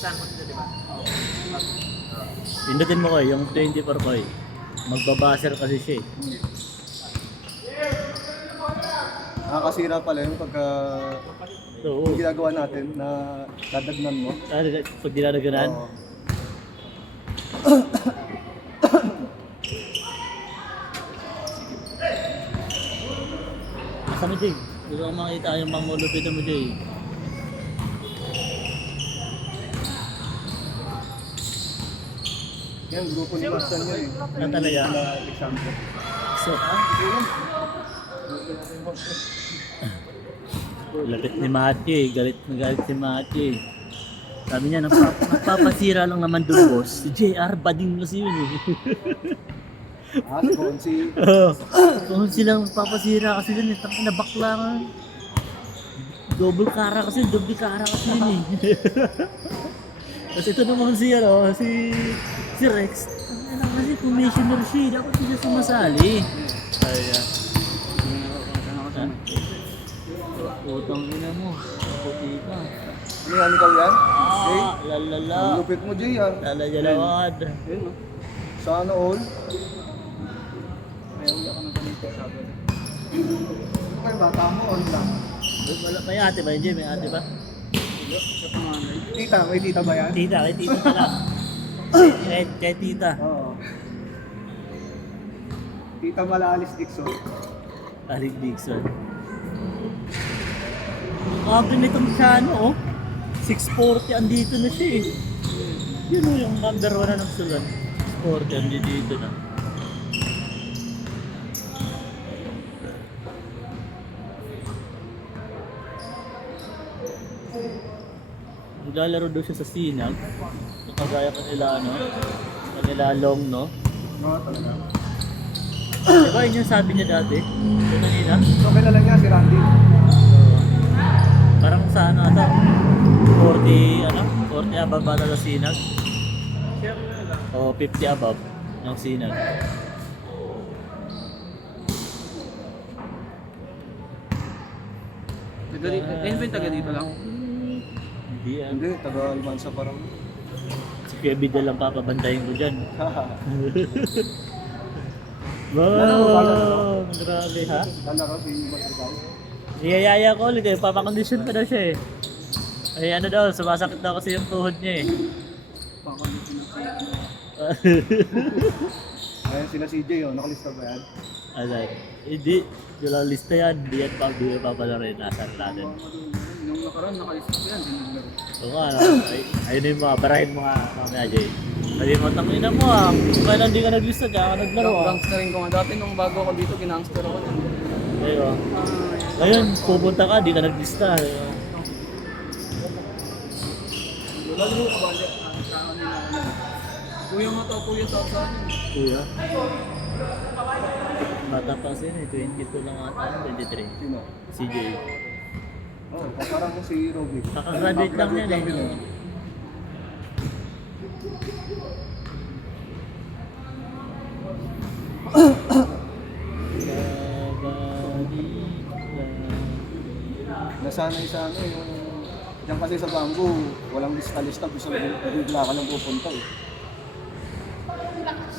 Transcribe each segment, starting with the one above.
Saan mo sila, di ba? Pindutin mo ko yung 24 ko eh. Magbabaser kasi siya eh. Nakakasira pala yung pagka So, yung ginagawa natin na dadagnan mo. pag dinadaganan. Oo. Asa mo, Jay? Gusto ko makita yung mamulupit mo, Jay. Yan, grupo ni Bastan yun eh. Ano talaga? Na Alexander. So, lapit ni Matthew eh. Galit na galit si Matthew eh. Sabi niya, nagpapasira lang naman doon, boss. Si JR, bading kasi yun eh. Ah, si Bonsi. Kung silang magpapasira kasi yun eh. Tapos na bakla nga. Double cara kasi yun eh. Tapos ito naman si Rex. Ano kasi commissioner siya, dapat siya sumasali. Kaya. Utang ina mo. Puti ka. Ano yan, ikaw yan? Jay? Lalala. Ang lupit mo, Jay, yan. Lalajalawad. Yun, no? Sana all. Ayaw niya ka ng ganito, sabi. Okay, bata mo, all lang. May ate ba yun, May ate ba? Tita, may tita ba yan? Tita, kay tita pala. Kay tita. Oo. Tita Malalis Dixon. Alec Dixon. Nitong siya oh. 640 andito na siya eh. Yun oh, yung number 1 na nagsulat. 640 andito na. Naglalaro daw siya sa Sinag. Kagaya kanila kanila Long no. Oo, talaga. Diba yun yung sabi niya dati? Yung kanina? So, kilala niya si Randy. Parang sa ano ata? 40 above ata sa Sinag? O 50 above ng Sinag. Ayun ba yung taga dito lang? Hindi ah. Hindi, taga Almansa parang. Si Kuya Bidal lang papabantayin ko dyan. Lalo, Wow! Grabe ha? Kala ka, si Masrigal. Niyayaya ko ulit eh. Papakondisyon pa daw siya eh. Ay ano daw, sumasakit daw kasi yung tuhod niya eh. Ayan sila CJ, oh. Nakalista ba yan? Alay. Hindi. Yung lista yan. Hindi yan papalarin. Nasaan natin. Nung nakaraan, nakalista ko yan. Oo nga. Ayun yung mga barahin mga mamaya Jay. Kalimutan mo yun mo ah. Kung kailan hindi ka naglista, kaya ka naglaro ah. Gangster rin ko nga. Dati nung bago ako dito, ginangster ako yan. Ayun. Ngayon, pupunta ka, di ka naglista. Lalo mo kabali. Kuya mo to, kuya to sa akin. Kuya. Bata pa kasi yun eh. 22 lang ata. 23. Sino? CJ. Oh, parang ko si Robby. Kakagraduate lang yan eh. yun. Nasanay sa ano yung diyan kasi sa bangko, walang lista-lista, gusto bigla ka lang pupunta eh.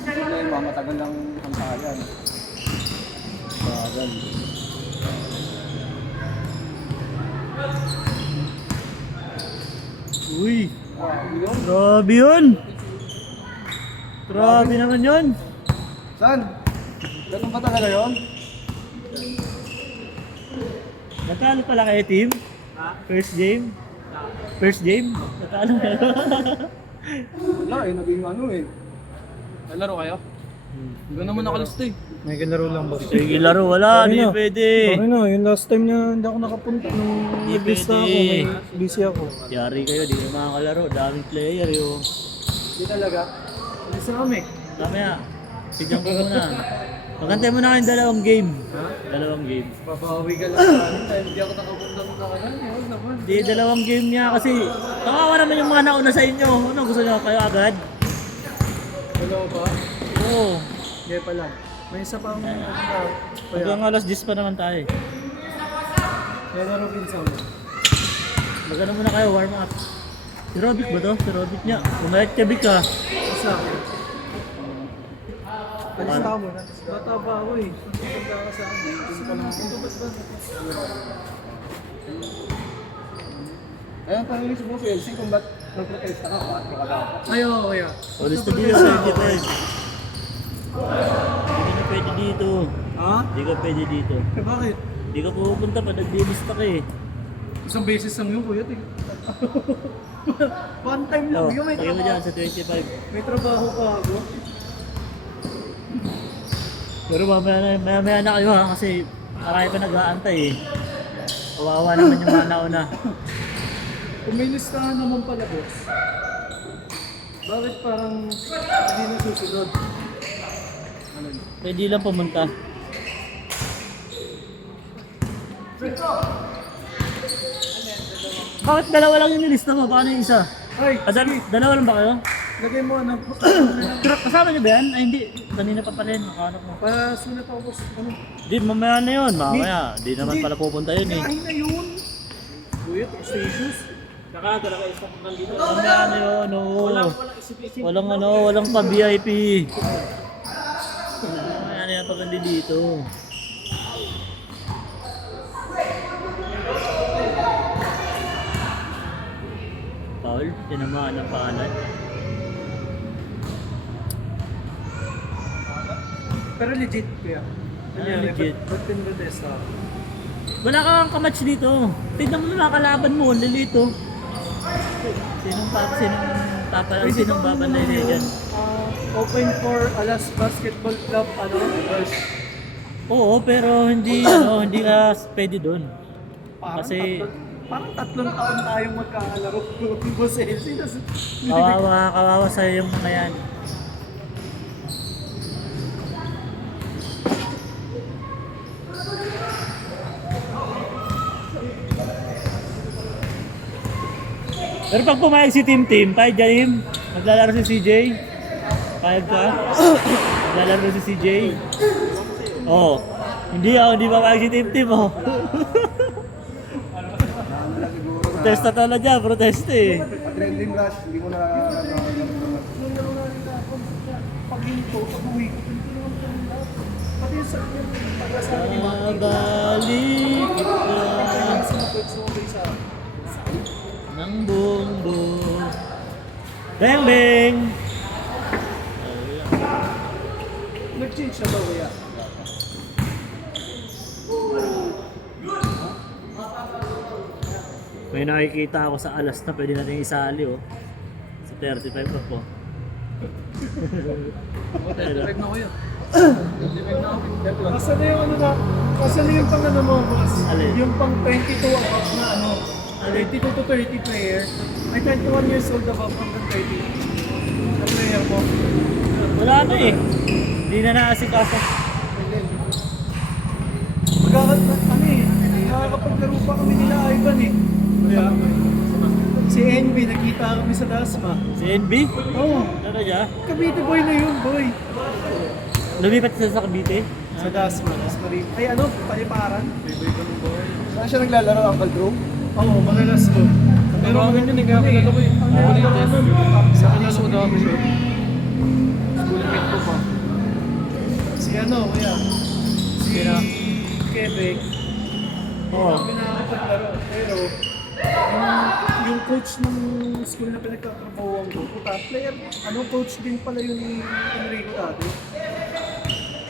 Hindi na yung mamatagal lang ang sayan. Bagal. Uy! Yun. Grabe yun! Grabe naman yun! Saan? Ganun ba talaga yun? Natalo pala kayo team? First game? First game? Natalo kayo? Wala eh, naging ano eh. Nalaro kayo? Hindi naman nakalista eh. May kalaro lang ba? Sige laro, wala, Sorry hindi na. pwede. Okay na, yung last time na hindi ako nakapunta nung Hindi nag-lista ako, pwede. may busy ako. Yari kayo, di kayo makakalaro, daming player yun. Hindi talaga. Isa kami. Mamaya, tignan ko muna. Magantay mo na kayong dalawang game. Dalawang game. Babawi ka lang sa akin dahil hindi ako nakapunta sa nakaraan. Huwag naman. Di, dalawang game niya kasi kawawa naman yung mga nauna sa inyo. Ano gusto niyo kayo agad? Dalawa ba? Oo. Hindi pa lang. May isa pang Hanggang alas 10 pa naman tayo. Kaya Robinson. Magano muna kayo, warm up. Si Robic ba to? Si Robic niya. Umayat ka, Vic, ah. Sa akin. Kalista mo na. Bata pa ako eh. Maganda ka sa akin. Gusto ko lang. Ito ba't ba? Ayun, tanongin si Boss LC kung ba't nag-protesta ka, 4 ka dapat. Ay, oo, kuya. Alis na dito, 25. Hindi ka na pwede dito. Ha? Hindi ka pwede dito. Eh, bakit? Hindi ka pupunta pa, naglilista ka eh. Isang beses lang yun, kuya. One time lang Oh, yun. May pagyan mo dyan trabaho. sa 25. May trabaho ka ako. Pero mamaya na kayo ha, kasi marami pa nag-aantay eh. Kawawa naman yung mga nauna. Kung may listahan naman pala, boss. Bakit parang hindi na susunod? Ano yun? Pwede lang pumunta. Bakit dalawa lang yung nilista mo? Paano yung isa? Ay, Dalawa lang ba kayo? lagay mo ano. Pero kasama niyo ba yan? Ay hindi, kanina pa pala yun, nakahanap mo. Para sulat ako, boss. Ano? Hindi, mamaya na yun, mamaya. Di naman pala pupunta yun eh. Kain na yun. Kuya, trust issues. Mamaya na yun, oo. Walang ano, walang pa VIP. Mamaya na yan pag hindi dito. Paul, tinamaan ang pangalan. Pero legit, kuya. Legit. Ba't pinrotesta ako? Wala kang kamatch dito. Tignan mo na kalaban mo, lilito. Sinong babanay na dyan? Open for Alas Basketball Club, ano, verse. Oo, pero hindi, ano, hindi ka pwede doon. Kasi Parang 3 taon tayong magkakalaro. Boss LC, kawawa sa'yo yung mga yan. Pero pag pumayag si Tim, payag Jalim, maglalaro si CJ. Payag ka? Maglalaro si CJ. Oo. Hindi papayag si Tim, oh. Protesta talaga dyan, protesta eh. Trending rush, hindi mo na... pag-hinto, pag-uwi ko, pati yung sa akin, pag-asabi ni Maki. Babalik ka Sumabay sa ng buong buo. Bang bang! nag-change na ba, kuya? May nakikita ako sa alas na pwede natin isali oh. Sa 35 pa po. Direct na kuya. Asa na yung ano na? Asa na yung pang ano mo, boss? Alin? Yung pang 22 above na ano? 22 to 30 player. Ay, 21 years old above hanggang 30. Na player mo. Wala na eh. Hindi na naasikaso. Nakakapaglaro pa kami nila Ivan eh. Si NB, nakita kami sa Dasma. Si NB? Oo, Talaga? Cavite boy na yun, boy. Lumipat siya sa Cavite? Sa Dasma, Dasma rin. Ay ano, paliparan. Boy ka ng boy. Saan siya naglalaro, Uncle Drew? Oo, magalas ko. Pero maganda ni Gavin. Ano ba yun? Sa kanya so dami siya. Schoolmate ko pa. Si ano, kuya? Si Quebec. Oo. Kami nakakapaglaro. Pero, yung coach ng school na pinagtatrabahoan ko, puta, player, coach din pala yun ni Enrico dati.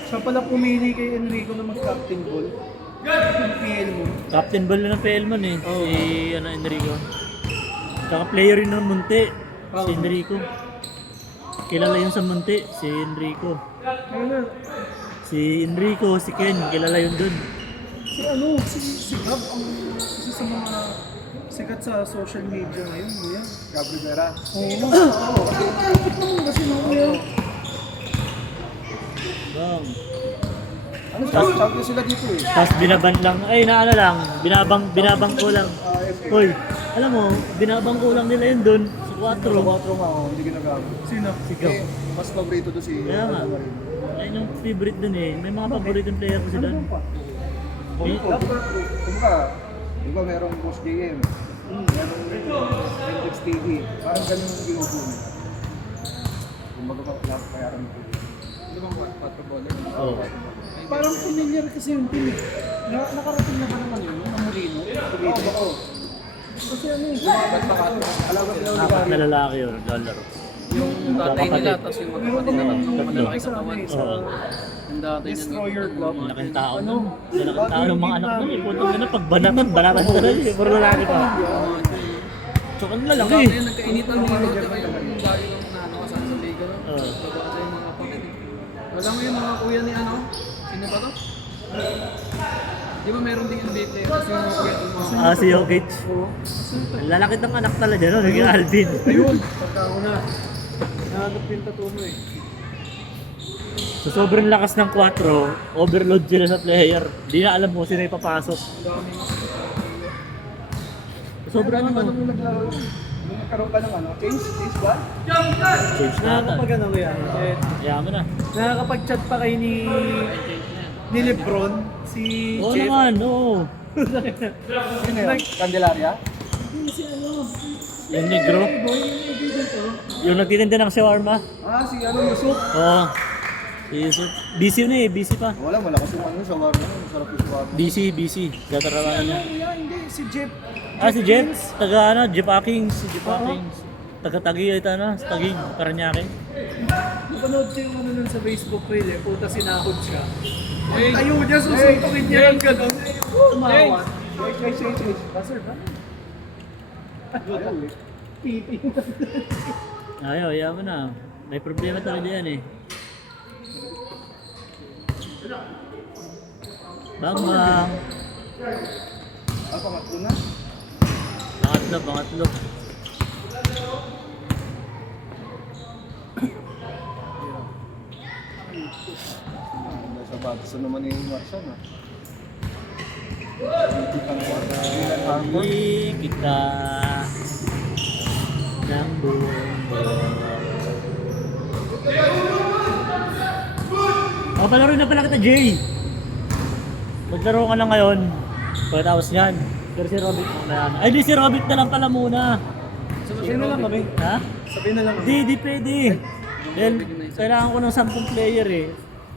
Siya pala pumili kay Enrico na mag-captain ball. Yung PL mo. Captain ball na ng PL man eh. Si Enrico. Tsaka player rin ng Munti. Si Enrico. Kilala yun sa Munti. Si Enrico. Ayun na. Si Enrico, si Ken. Kilala yun dun. Si Gab, ang isa sa mga sikat sa social media ngayon, kuya. Gab Rivera. Oo. Kasi no, kuya. Bang. Ano, champion sila dito eh. Tapos binaban lang. Ay, naano lang. Binabang ko lang. Hoy, alam mo, binabang ko lang nila yun dun. Sa 4. 4 nga, hindi ginagamit. Sino? Sigaw. Eh, mas paborito to si... Kaya nga. Ayun yung favorite dun eh. May mga paboritong player ko sila. Kumbaga, di ba merong Boss JM? Merong Hendrix SKD. Parang ganun yung ginugo niya. Kumbaga pa bayaran ko. Hindi bang 4 baller? Oo. Parang familiar kasi yung team eh. Nakarating na ba naman yun? Ang Molino? Oo. Kasi ano eh. Ba't pa Alaga sila Apat na lalaki yun, naglalaro. yung tatay nila, tapos yung magkapatid na tatlong malalaki sa katawan. Oo. Yung tatay niya. Destroyer Club. Malaking tao nun. Malaking tao ng mga anak nun eh. Putang ina, pag banatan ka na eh. Puro lalaki pa. Tsaka ang lalaki. Dati yung nagkainitan dito, tsaka yung dahil yung naano kasama sa liga. Oo. Babaasa yung mga kapatid. Wala mo yung mga kuya ni ano? Sino ba to? Di ba meron din NBA player kasi yung mga kuya yung mga... Ah, si Jokic. Ang lalaki ng anak talaga no, naging Alvin. Ayun, pagkauna. Nahanap yung tattoo mo eh. So sobrang lakas ng 4, overload sila sa player. Di na alam mo sino ipapasok. Sobrang ano, Nung naglaro, nung nagkaroon ka ng ano, change ba? change na ata. Nakakapag ano yan. Eh, Yaman na. nakakapag-chat pa kayo ni Lebron, si Oo Jeff. naman, oo. Sino yun? Candelaria? Si ano, Yung negro. boy, yung kaibigan ko. Yung nagtitinda ng shawarma. Ah, si ano, Yusuf? Oo. Yusuf. Busy yun eh, busy pa. Wala, malakas yung ano, sa warna. Masarap yung warna. Busy. Tatarawan niya. Kuya, hindi, si Jeff. Ah, si Jeff. Taga ano, Jeff Akings. Si Jeff Akings. Taga Taguig ito ano, sa Taguig, Paranaque. Napanood ko yung ano nun sa Facebook reel eh, puta sinahod siya. Ayaw niya, susuntukin niya yung gano'n. Tumawa. Change. Buzzer ba? Ayaw eh. Pipi. Ayaw mo na. May problema talaga yan eh. Bang. Ah, pangatlo na? Pangatlo. Nasa batas na naman yung Marsan ah. Hindi ka na warna. Hindi kita ng buong oh, palaro na pala kita, Jay. Maglaro ka na ngayon. Pagkatapos yan. Pero si Robert na yan. Ay, di si Robert na lang pala muna. Sabihin na lang kami. Ha? Sabihin na lang kami. Di pwede. Then, kailangan ko ng 10 player eh.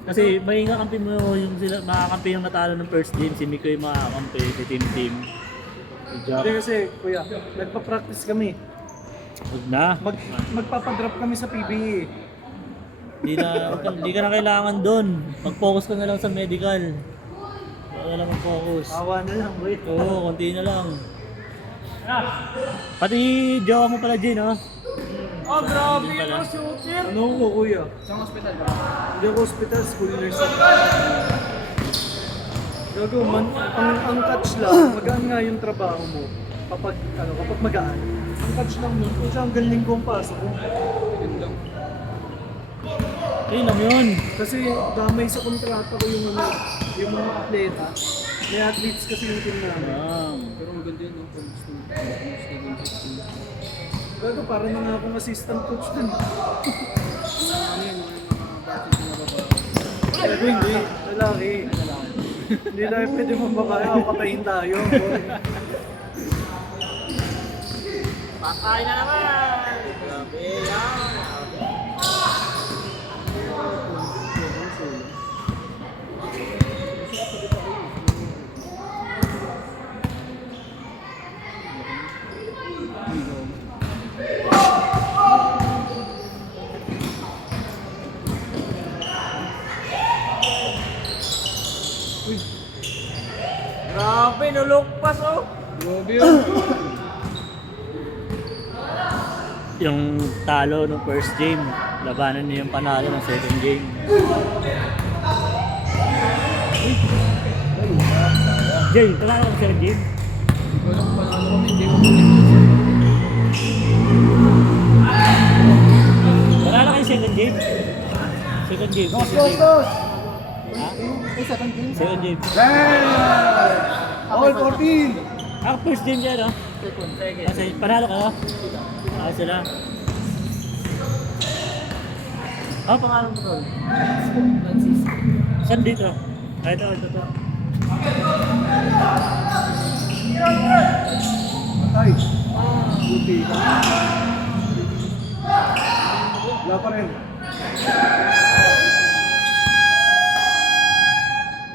Kasi may kakampi mo yung sila, makakampi yung natalo ng first game. Si Miko yung makakampi, si Team. Si Jack. Hindi kasi, kuya, nagpa-practice kami. Huwag na. Magpapadrop kami sa PBA. Hindi ka na kailangan doon. Mag-focus ka na lang sa medical. Wala lang mag-focus. Awa na lang, wait. Oo, konti na lang. Pati jowa mo pala, Jin, ha? Oh, grabe yung shooter! Ano ko, kuya? Sa hospital ba? Hindi ako hospital, school nurse ako. Gago, ang catch lang, magaan nga yung trabaho mo. Kapag magaan. Ang catch lang nun, kung saan galing kong pasok ko. Yun lang. Ayun lang yun. Kasi damay sa kontrata ko yung mga atleta. May athletes kasi yung team namin. Pero maganda yun, no? Kung gusto mo. Gago, para na nga akong assistant coach dun. Ano yun, mga batches na babae. Gago, hindi. Lalaki. Hindi tayo pwede mong babae. Ako patayin tayo. Patay na naman! Grabe yan! Grabe, nulukpas oh! Grabe yun. Yung talo ng first game, labanan niya yung panalo ng second game. Jay, panalo ng second game? Wala kong panalo kami, hindi ko Panalo kayo second game? Second game. Dos! Ha? Second game? Second game. All 14! Ah, first game yan, no? Kasi panalo ka, no? Ah, sila. Ah, pangalan mo to? Saan dito? Ah, ito. Ay! Buti. Wala pa rin.